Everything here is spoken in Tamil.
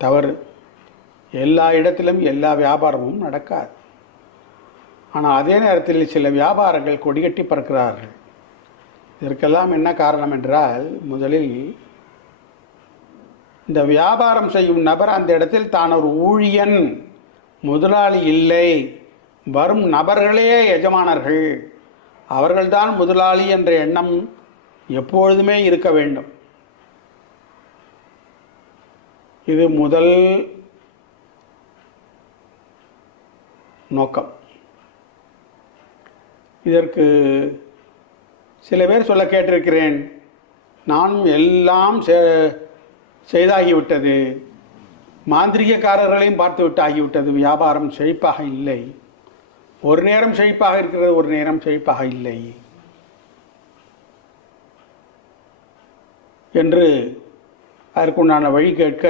தவறு. எல்லா இடத்திலும் எல்லா வியாபாரமும் நடக்காது. ஆனால் அதே நேரத்தில் சில வியாபாரங்கள் கொடிகட்டி பறக்கிறார்கள். இதற்கெல்லாம் என்ன காரணம் என்றால், முதலில் இந்த வியாபாரம் செய்யும் நபர் அந்த இடத்தில் தான் ஒரு ஊழியன், முதலாளி இல்லை. வரும் நபர்களே எஜமானர்கள், அவர்கள்தான் முதலாளி என்ற எண்ணம் எப்பொழுதுமே இருக்க வேண்டும். இது முதல் நோக்கம். இதற்கு சில பேர் சொல்ல கேட்டிருக்கிறேன், நானும் எல்லாம் செய்தாகிவிட்டது, மாந்திரிகக்காரர்களையும் பார்த்து விட்டு ஆகிவிட்டது, வியாபாரம் செழிப்பாக இல்லை, ஒரு நேரம் செழிப்பாக இருக்கிறது, ஒரு நேரம் செழிப்பாக இல்லை என்று அதற்குண்டான வழி கேட்க